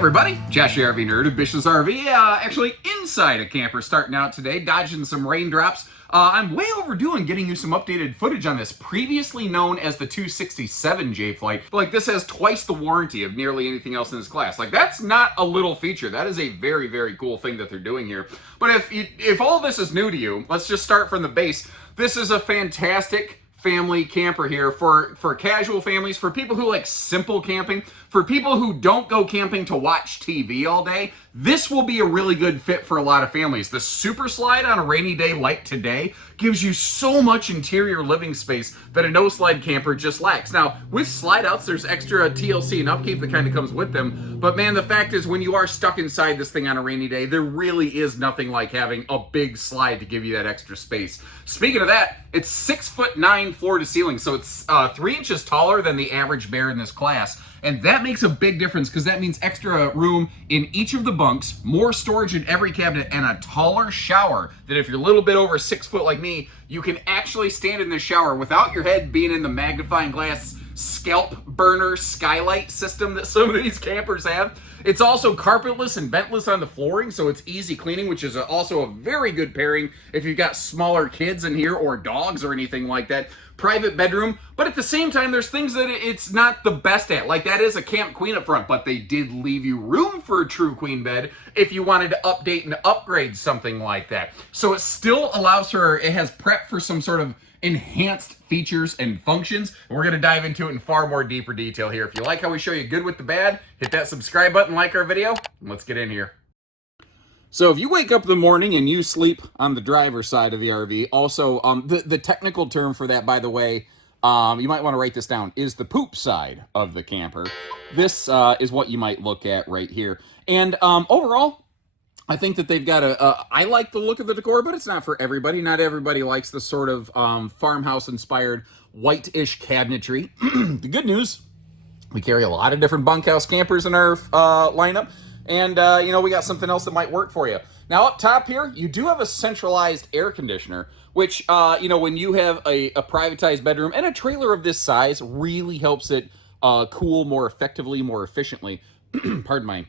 everybody, Josh the RV Nerd of Bishop's RV, actually inside a camper starting out today, dodging some raindrops. I'm way overdue in getting you some updated footage on this, previously known as the 267 J-Flight. Like, this has twice the warranty of nearly anything else in this class. Like, that's not a little feature. That is a very, very cool thing that they're doing here. But if all this is new to you, let's just start from the base. This is a fantastic family camper here for casual families, for people who like simple camping, for people who don't go camping to watch TV all day. This will be a really good fit for a lot of families. The super slide on a rainy day like today gives you so much interior living space that a no slide camper just lacks. Now, with slide outs, there's extra TLC and upkeep that kind of comes with them. But man, the fact is, when you are stuck inside this thing on a rainy day, there really is nothing like having a big slide to give you that extra space. Speaking of that, it's 6'9" floor to ceiling, so it's 3 inches taller than the average bear in this class. And that makes a big difference because that means extra room in each of the bunks, more storage in every cabinet, and a taller shower that if you're a little bit over 6 foot like me, you can actually stand in the shower without your head being in the magnifying glass scalp burner skylight system that some of these campers have. It's also carpetless and ventless on the flooring, so it's easy cleaning, which is also a very good pairing if you've got smaller kids in here or dogs or anything like that. Private bedroom, but at the same time, there's things that it's not the best at. Like, that is a camp queen up front, but they did leave you room for a true queen bed if you wanted to update and upgrade something like that. So it still allows for, it has prep for some sort of enhanced features and functions. We're going to dive into it in far more deeper detail here. If you like how we show you good with the bad, hit that subscribe button, like our video, and let's get in here. So if you wake up in the morning and you sleep on the driver's side of the RV, also, the technical term for that, by the way, you might want to write this down, is the poop side of the camper. This is what you might look at right here. And overall, I think that they've got I like the look of the decor, but it's not for everybody. Not everybody likes the sort of farmhouse-inspired white-ish cabinetry. The good news, we carry a lot of different bunkhouse campers in our lineup. And, we got something else that might work for you. Now, up top here, you do have a centralized air conditioner, which, when you have a privatized bedroom and a trailer of this size, really helps it cool more effectively, more efficiently. Pardon my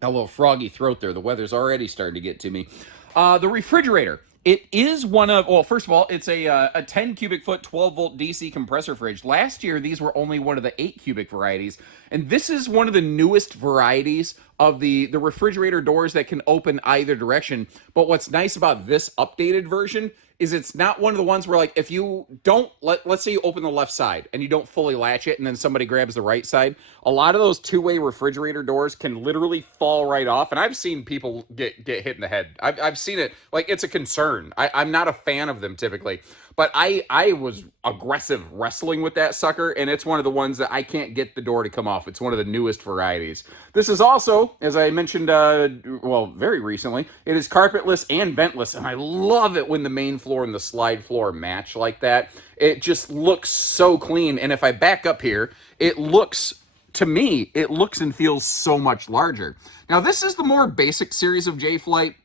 got a little froggy throat there. The weather's already starting to get to me. The refrigerator. It is one of, well, first of all, it's a 10 cubic foot, 12 volt DC compressor fridge. Last year, these were only one of the 8 cubic varieties. And this is one of the newest varieties of the refrigerator doors that can open either direction. But what's nice about this updated version is it's not one of the ones where, like, if you don't, let's say you open the left side and you don't fully latch it and then somebody grabs the right side, a lot of those two-way refrigerator doors can literally fall right off. And I've seen people get hit in the head. I've seen it. Like, it's a concern. I'm not a fan of them typically. But I was aggressive wrestling with that sucker, and it's one of the ones that I can't get the door to come off. It's one of the newest varieties. This is also, as I mentioned, very recently, it is carpetless and ventless, and I love it when the main floor and the slide floor match like that. It just looks so clean, and if I back up here, to me, it looks and feels so much larger. Now, this is the more basic series of J-Flight.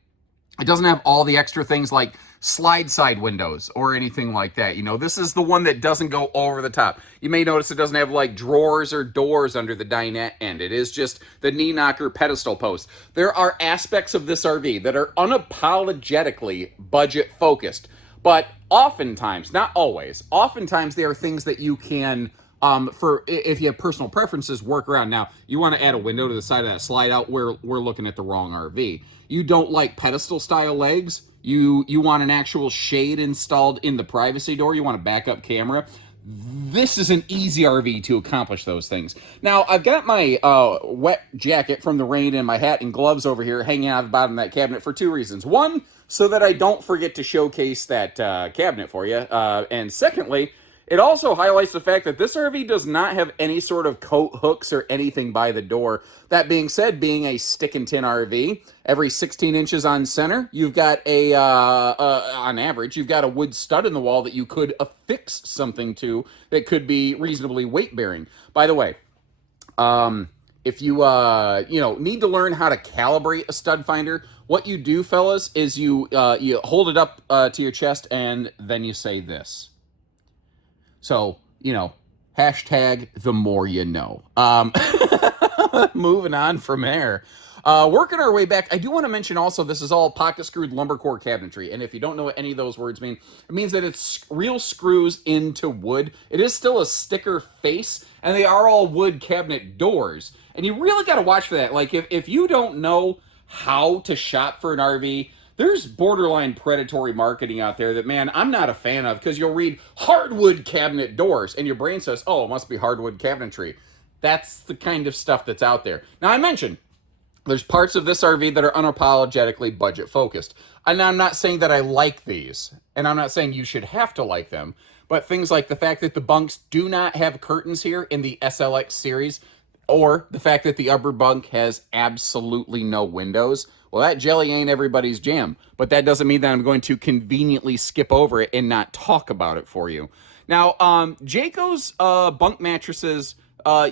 It doesn't have all the extra things like slide side windows or anything like that. This is the one that doesn't go over the top. You may notice it doesn't have like drawers or doors under the dinette end. It is just the knee knocker pedestal post. There are aspects of this RV that are unapologetically budget focused, but oftentimes, not always, oftentimes they are things that you can, for if you have personal preferences, work around. Now, you want to add a window to the side of that slide out, we're looking at the wrong RV. You don't like pedestal style legs. You want an actual shade installed in the privacy door. You want a backup camera. This is an easy RV to accomplish those things. Now, I've got my wet jacket from the rain and my hat and gloves over here hanging out of the bottom of that cabinet for 2 reasons. One, so that I don't forget to showcase that cabinet for you. And secondly, it also highlights the fact that this RV does not have any sort of coat hooks or anything by the door. That being said, being a stick and tin RV, every 16 inches on center, you've got on average, you've got a wood stud in the wall that you could affix something to that could be reasonably weight bearing. By the way, if you, need to learn how to calibrate a stud finder, what you do, fellas, is you hold it up to your chest and then you say this. So, hashtag the more you know. Moving on from there. Working our way back, I do want to mention also this is all pocket screwed lumber core cabinetry. And if you don't know what any of those words mean, it means that it's real screws into wood. It is still a sticker face, and they are all wood cabinet doors. And you really got to watch for that. Like, if you don't know how to shop for an RV, there's borderline predatory marketing out there that, man, I'm not a fan of, because you'll read hardwood cabinet doors, and your brain says, oh, it must be hardwood cabinetry. That's the kind of stuff that's out there. Now, I mentioned there's parts of this RV that are unapologetically budget focused. And I'm not saying that I like these, and I'm not saying you should have to like them, but things like the fact that the bunks do not have curtains here in the SLX series, or the fact that the upper bunk has absolutely no windows. Well, that jelly ain't everybody's jam, but that doesn't mean that I'm going to conveniently skip over it and not talk about it for you. Now, Jayco's bunk mattresses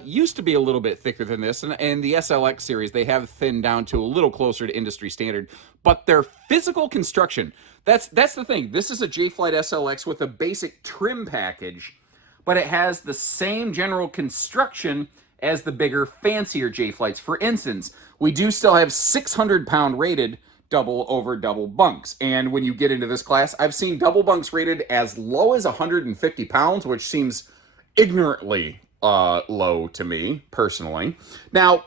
used to be a little bit thicker than this, and the SLX series, they have thinned down to a little closer to industry standard, but their physical construction, that's the thing. This is a J-Flight SLX with a basic trim package, but it has the same general construction as the bigger, fancier J-Flights. For instance, we do still have 600-pound rated double over double bunks. And when you get into this class, I've seen double bunks rated as low as 150 pounds, which seems ignorantly low to me, personally. Now,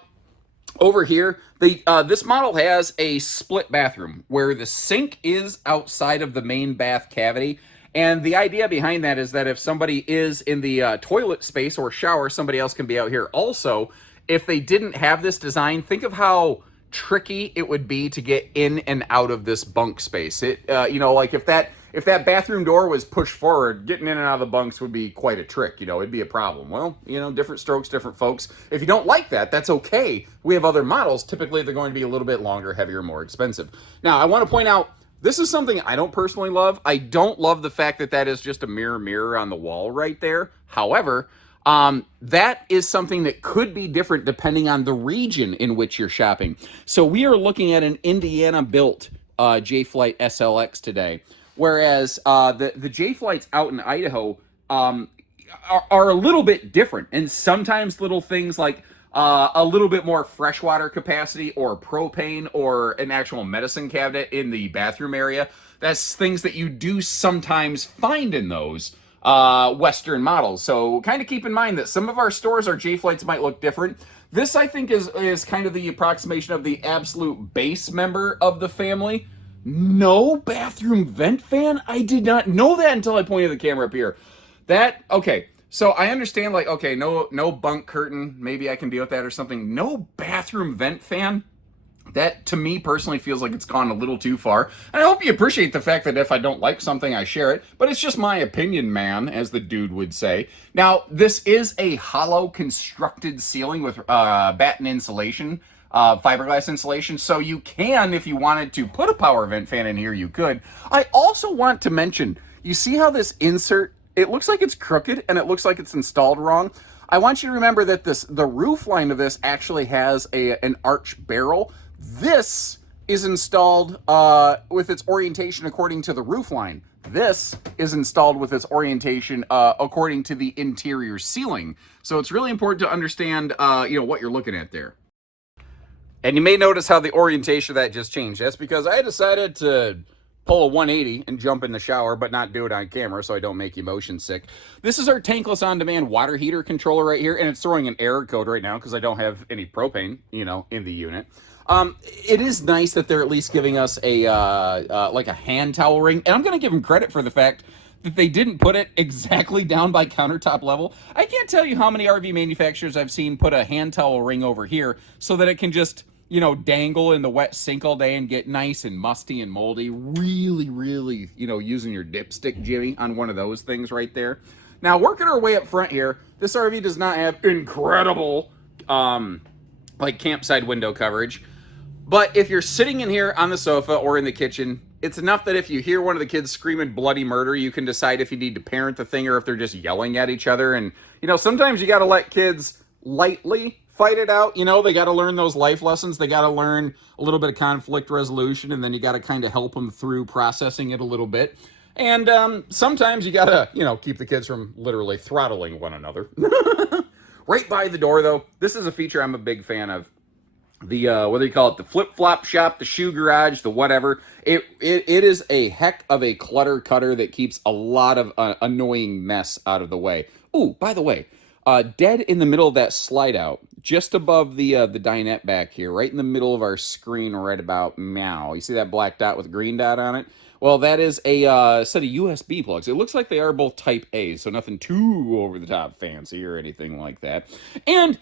over here, this model has a split bathroom where the sink is outside of the main bath cavity. And the idea behind that is that if somebody is in the toilet space or shower, somebody else can be out here. Also, if they didn't have this design, think of how tricky it would be to get in and out of this bunk space. Like if that bathroom door was pushed forward, getting in and out of the bunks would be quite a trick. It'd be a problem. Well, different strokes, different folks. If you don't like that, that's okay. We have other models. Typically, they're going to be a little bit longer, heavier, more expensive. Now, I want to point out, this is something I don't personally love. I don't love the fact that that is just a mirror on the wall right there. However, that is something that could be different depending on the region in which you're shopping. So we are looking at an Indiana-built J-Flight SLX today, whereas the J-Flights out in Idaho are a little bit different. And sometimes little things like a little bit more freshwater capacity or propane or an actual medicine cabinet in the bathroom area. That's things that you do sometimes find in those Western models. So kind of keep in mind that some of our stores, our J-Flights might look different. This, I think, is kind of the approximation of the absolute base member of the family. No bathroom vent fan? I did not know that until I pointed the camera up here. Okay. So I understand, like, okay, no bunk curtain, maybe I can deal with that or something. No bathroom vent fan? That, to me, personally feels like it's gone a little too far. And I hope you appreciate the fact that if I don't like something, I share it. But it's just my opinion, man, as the dude would say. Now, this is a hollow constructed ceiling with batten insulation, fiberglass insulation. So you can, if you wanted to put a power vent fan in here, you could. I also want to mention, you see how this insert, it looks like it's crooked and it looks like it's installed wrong. I want you to remember that the roof line of this actually has an arch barrel. This is installed with its orientation according to the roof line. This is installed with its orientation according to the interior ceiling. So it's really important to understand what you're looking at there. And you may notice how the orientation of that just changed. That's because I decided to pull a 180 and jump in the shower, but not do it on camera so I don't make you motion sick. This is our tankless on-demand water heater controller right here, and it's throwing an error code right now because I don't have any propane, in the unit. It is nice that they're at least giving us like a hand towel ring, and I'm going to give them credit for the fact that they didn't put it exactly down by countertop level. I can't tell you how many RV manufacturers I've seen put a hand towel ring over here so that it can just dangle in the wet sink all day and get nice and musty and moldy. Really, really, using your dipstick, Jimmy, on one of those things right there. Now, working our way up front here, this RV does not have incredible, campsite window coverage. But if you're sitting in here on the sofa or in the kitchen, it's enough that if you hear one of the kids screaming bloody murder, you can decide if you need to parent the thing or if they're just yelling at each other. And, sometimes you got to let kids lightly fight it out. They got to learn those life lessons. They got to learn a little bit of conflict resolution, and then you got to kind of help them through processing it a little bit. And sometimes you got to, keep the kids from literally throttling one another. Right by the door, though, this is a feature I'm a big fan of. The whether you call it the flip-flop shop, the shoe garage, the whatever, it is a heck of a clutter cutter that keeps a lot of annoying mess out of the way. Ooh, by the way, dead in the middle of that slide out, just above the dinette back here, right in the middle of our screen, right about meow. You see that black dot with a green dot on it? Well, that is a set of USB plugs. It looks like they are both Type A, so nothing too over the top fancy or anything like that. And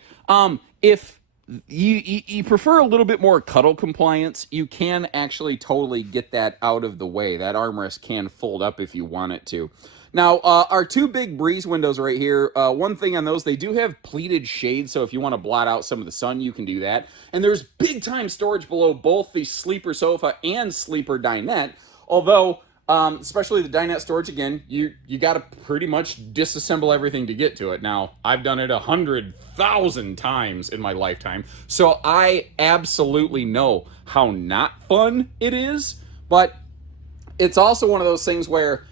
if you prefer a little bit more cuddle compliance, you can actually totally get that out of the way. That armrest can fold up if you want it to. Now, our two big breeze windows right here, one thing on those, they do have pleated shades, so if you want to blot out some of the sun, you can do that. And there's big time storage below both the sleeper sofa and sleeper dinette, although especially the dinette storage, again, you got to pretty much disassemble everything to get to it. Now, I've done it 100,000 times in my lifetime, so I absolutely know how not fun it is, but it's also one of those things where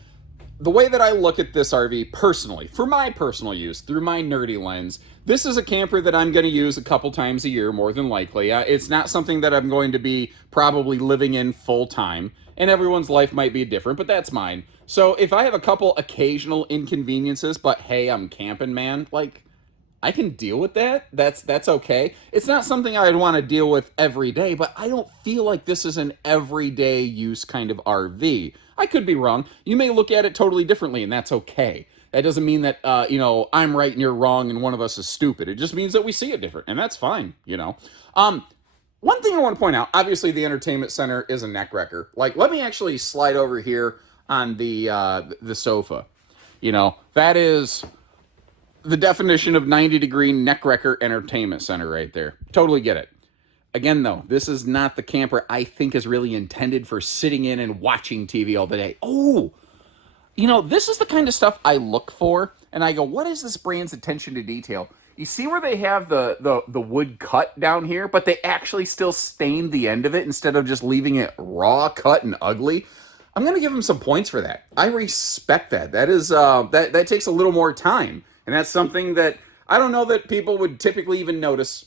the way that I look at this RV personally, for my personal use, through my nerdy lens, this is a camper that I'm going to use a couple times a year, more than likely. It's not something that I'm going to be probably living in full time, and everyone's life might be different, but that's mine. So if I have a couple occasional inconveniences, but hey, I'm camping, man, like, I can deal with that. That's okay. It's not something I'd want to deal with every day, but I don't feel like this is an everyday use kind of RV. I could be wrong. You may look at it totally differently, and that's okay. That doesn't mean that, I'm right and you're wrong and one of us is stupid. It just means that we see it different, and that's fine, One thing I want to point out, obviously the entertainment center is a neck wrecker. Like, let me actually slide over here on the sofa. That is the definition of 90-degree neck wrecker entertainment center right there. Totally get it. Again, though, this is not the camper I think is really intended for sitting in and watching TV all day. Oh, this is the kind of stuff I look for, and I go, what is this brand's attention to detail? You see where they have the wood cut down here, but they actually still stained the end of it instead of just leaving it raw, cut, and ugly? I'm going to give them some points for that. I respect that. That is that takes a little more time, and that's something that I don't know that people would typically even notice,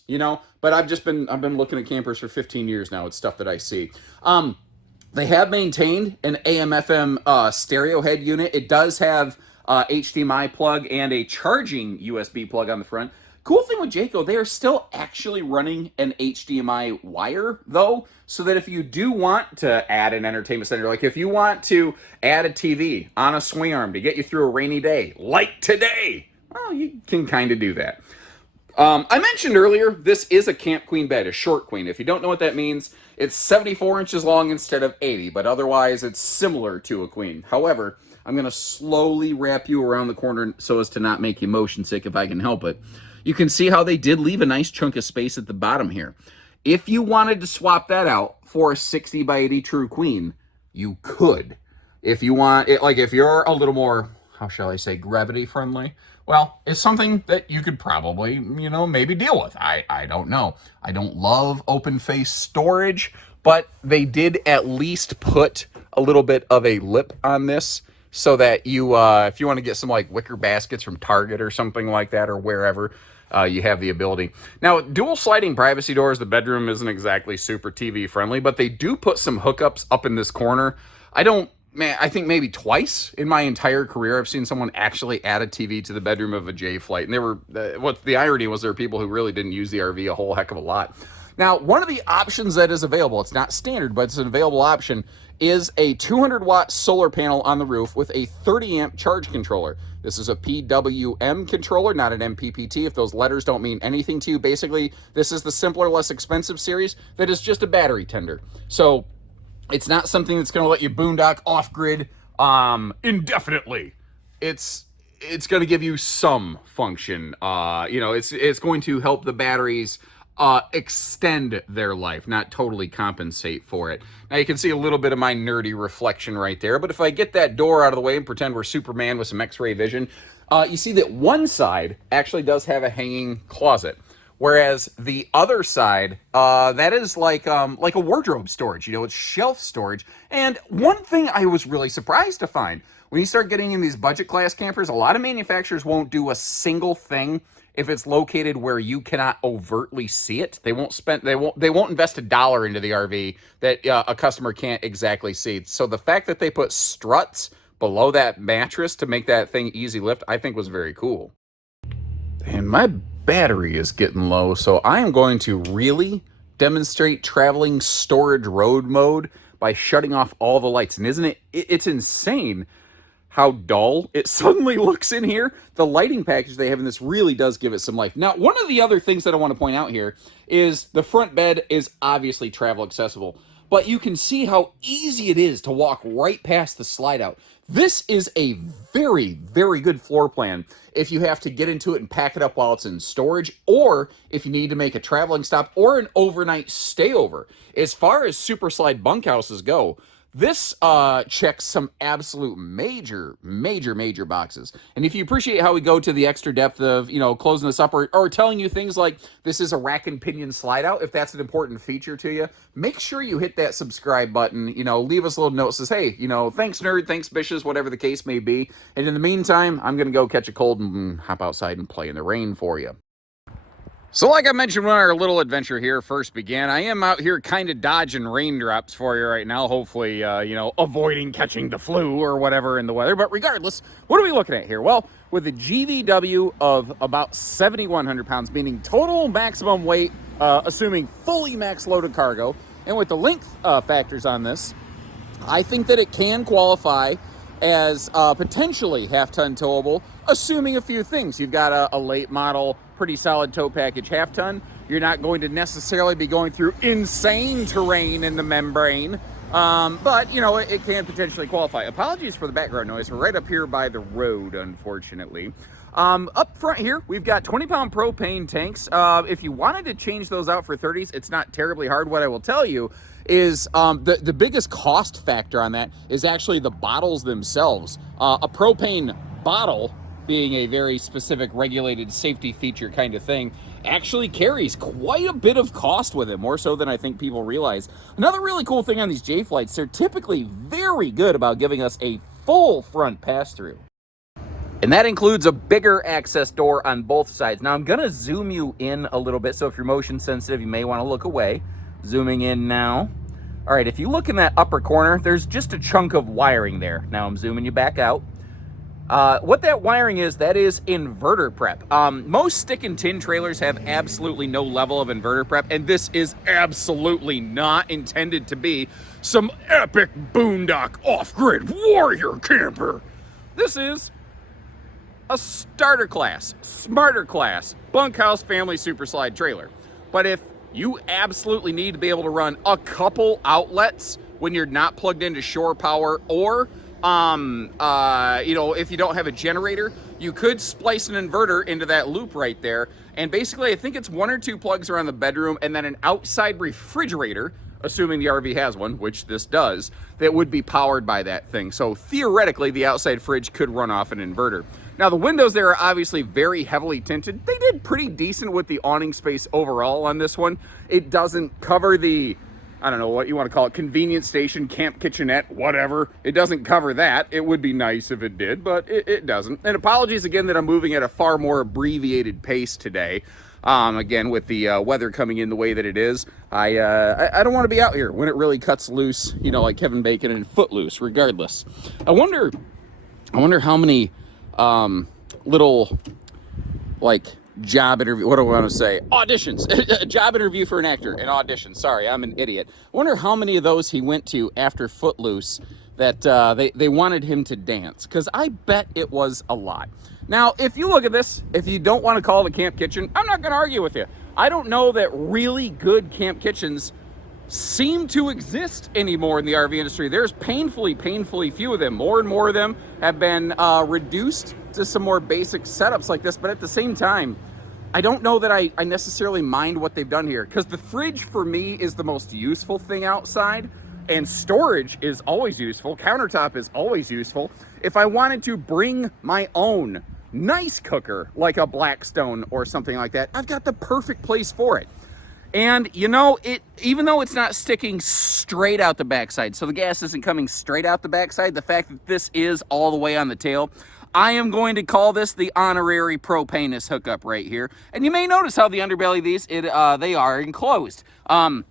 but I've been looking at campers for 15 years now. It's stuff that I see. They have maintained an AM/FM stereo head unit. It does have HDMI plug and a charging USB plug on the front. Cool thing with Jayco, they are still actually running an HDMI wire, though, so that if you do want to add an entertainment center, like if you want to add a TV on a swing arm to get you through a rainy day, like today, well, you can kind of do that. I mentioned earlier, this is a Camp Queen bed, a short queen. If you don't know what that means, it's 74 inches long instead of 80, but otherwise it's similar to a queen. However, I'm going to slowly wrap you around the corner so as to not make you motion sick if I can help it. You can see how they did leave a nice chunk of space at the bottom here. If you wanted to swap that out for a 60 by 80 true queen, you could. If you want it, like if you're a little more, how shall I say, gravity friendly, well, it's something that you could probably, maybe deal with. I don't know. I don't love open face storage, but they did at least put a little bit of a lip on this so that you, if you want to get some like wicker baskets from Target or something like that or wherever, you have the ability. Now, dual sliding privacy doors, the bedroom isn't exactly super TV friendly, but they do put some hookups up in this corner. I think maybe twice in my entire career I've seen someone actually add a TV to the bedroom of a J flight. And they were, what the irony was, there were people who really didn't use the RV a whole heck of a lot. Now, one of the options that is available, it's not standard, but it's an available option, is a 200-watt solar panel on the roof with a 30-amp charge controller. This is a PWM controller, not an MPPT. If those letters don't mean anything to you, basically, this is the simpler, less expensive series that is just a battery tender. So it's not something that's going to let you boondock off-grid indefinitely. It's going to give you some function. It's going to help the batteries extend their life, not totally compensate for it. Now you can see a little bit of my nerdy reflection right there, but if I get that door out of the way and pretend we're Superman with some X-ray vision, you see that one side actually does have a hanging closet. Whereas the other side, that is like a wardrobe storage. It's shelf storage. And one thing I was really surprised to find, when you start getting in these budget class campers, a lot of manufacturers won't do a single thing if it's located where you cannot overtly see it. They won't invest $1 into the RV that a customer can't exactly see. So the fact that they put struts below that mattress to make that thing easy lift, I think was very cool. And my battery is getting low, so I am going to really demonstrate traveling storage road mode by shutting off all the lights. And isn't it's insane how dull it suddenly looks in here. The lighting package they have in this really does give it some life. Now, one of the other things that I want to point out here is the front bed is obviously travel accessible, but you can see how easy it is to walk right past the slide out. This is a very, very good floor plan if you have to get into it and pack it up while it's in storage, or if you need to make a traveling stop or an overnight stay over. As far as super slide bunkhouses go, this checks some absolute major boxes. And if you appreciate how we go to the extra depth of, closing this up or telling you things like this is a rack and pinion slide out, if that's an important feature to you, make sure you hit that subscribe button, leave us a little note that says, hey, thanks nerd, thanks bishes, whatever the case may be. And in the meantime, I'm going to go catch a cold and hop outside and play in the rain for you. So like I mentioned when our little adventure here first began, I am out here kind of dodging raindrops for you right now, hopefully, avoiding catching the flu or whatever in the weather. But regardless, what are we looking at here? Well, with a GVW of about 7,100 pounds, meaning total maximum weight, assuming fully max loaded cargo, and with the length factors on this, I think that it can qualify as potentially half-ton towable, assuming a few things. You've got a late model, pretty solid tow package half-ton. You're not going to necessarily be going through insane terrain in the membrane, but, it can potentially qualify. Apologies for the background noise. We're right up here by the road, unfortunately. Up front here, we've got 20-pound propane tanks. If you wanted to change those out for 30s, it's not terribly hard. What I will tell you is the biggest cost factor on that is actually the bottles themselves. A propane bottle, being a very specific regulated safety feature kind of thing, actually carries quite a bit of cost with it, more so than I think people realize. Another really cool thing on these J-Flights, they're typically very good about giving us a full front pass-through. And that includes a bigger access door on both sides. Now, I'm going to zoom you in a little bit, so if you're motion sensitive, you may want to look away. Zooming in now. All right, if you look in that upper corner, there's just a chunk of wiring there. Now I'm zooming you back out. What that wiring is, that is inverter prep. Most stick and tin trailers have absolutely no level of inverter prep, and this is absolutely not intended to be some epic boondock off-grid warrior camper. This is a starter class, smarter class, bunkhouse family super slide trailer. But if you absolutely need to be able to run a couple outlets when you're not plugged into shore power, or if you don't have a generator, you could splice an inverter into that loop right there. And basically, I think it's 1 or 2 plugs around the bedroom and then an outside refrigerator, assuming the RV has one, which this does, that would be powered by that thing. So theoretically, the outside fridge could run off an inverter. Now, the windows there are obviously very heavily tinted. They did pretty decent with the awning space overall on this one. It doesn't cover the, I don't know what you want to call it, convenience station, camp kitchenette, whatever. It doesn't cover that. It would be nice if it did, but it doesn't. And apologies again that I'm moving at a far more abbreviated pace today. Again, with the weather coming in the way that it is, I don't want to be out here when it really cuts loose, like Kevin Bacon and Footloose, regardless. I wonder how many little, job interview, what do I want to say? Auditions. A job interview for an actor, an audition. Sorry, I'm an idiot. I wonder how many of those he went to after Footloose that they wanted him to dance, because I bet it was a lot. Now, if you look at this, if you don't want to call it a camp kitchen, I'm not going to argue with you. I don't know that really good camp kitchens seem to exist anymore in the RV industry. There's painfully few of them. More and more of them have been reduced to some more basic setups like this, but at the same time, I don't know that I necessarily mind what they've done here, because the fridge for me is the most useful thing outside, and storage is always useful. Countertop is always useful. If I wanted to bring my own nice cooker, like a Blackstone or something like that, I've got the perfect place for it. And you know, even though it's not sticking straight out the backside, so the gas isn't coming straight out the backside, the fact that this is all the way on the tail, I am going to call this the honorary propanus hookup right here. And you may notice how the underbelly of these, they are enclosed. A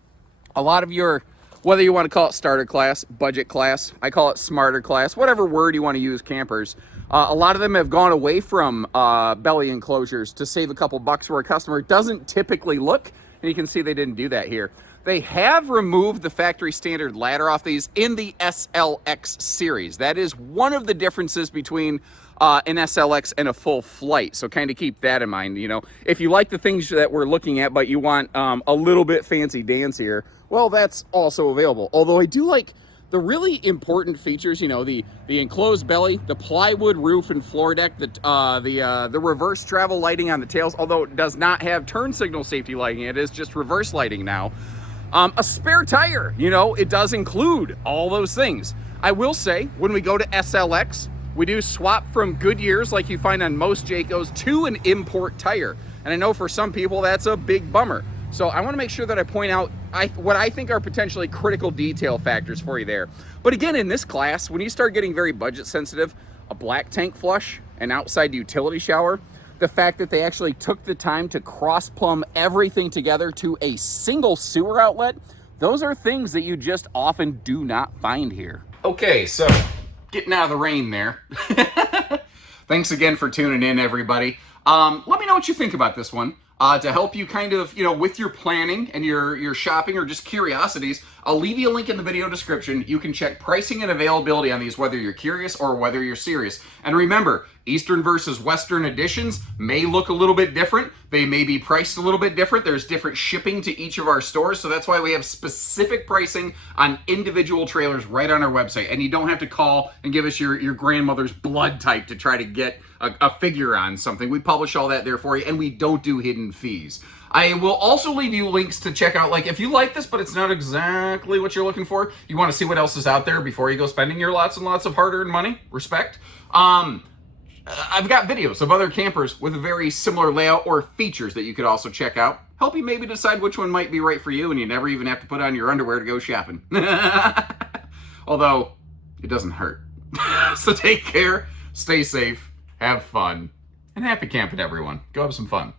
lot of your, whether you want to call it starter class, budget class, I call it smarter class, whatever word you want to use, campers, a lot of them have gone away from belly enclosures to save a couple bucks where a customer doesn't typically look. And you can see they didn't do that here. They have removed the factory standard ladder off these in the SLX series. That is one of the differences between an SLX and a full flight. So kind of keep that in mind. You know, if you like the things that we're looking at, but you want a little bit fancy dance here, well, that's also available. Although I do like the really important features, you know, the enclosed belly, the plywood roof and floor deck, the reverse travel lighting on the tails, although it does not have turn signal safety lighting, it is just reverse lighting now. A spare tire, you know, it does include all those things. I will say, when we go to SLX, we do swap from Goodyears, like you find on most Jaycos, to an import tire. And I know for some people that's a big bummer. So I want to make sure that I point out what I think are potentially critical detail factors for you there. But again, in this class, when you start getting very budget sensitive, a black tank flush, an outside utility shower, the fact that they actually took the time to cross plumb everything together to a single sewer outlet, those are things that you just often do not find here. Okay, so getting out of the rain there. Thanks again for tuning in, everybody. Let me know what you think about this one. To help you kind of, you know, with your planning and your shopping or just curiosities, I'll leave you a link in the video description. You can check pricing and availability on these, whether you're curious or whether you're serious. And remember, Eastern versus Western editions may look a little bit different. They may be priced a little bit different. There's different shipping to each of our stores, so that's why we have specific pricing on individual trailers right on our website. And you don't have to call and give us your grandmother's blood type to try to get a figure on something. We publish all that there for you, and we don't do hidden fees. I will also leave you links to check out, like, if you like this, but it's not exactly what you're looking for, you want to see what else is out there before you go spending your lots and lots of hard-earned money, respect. I've got videos of other campers with a very similar layout or features that you could also check out. Help you maybe decide which one might be right for you, and you never even have to put on your underwear to go shopping. Although, it doesn't hurt. So take care, stay safe, have fun, and happy camping, everyone. Go have some fun.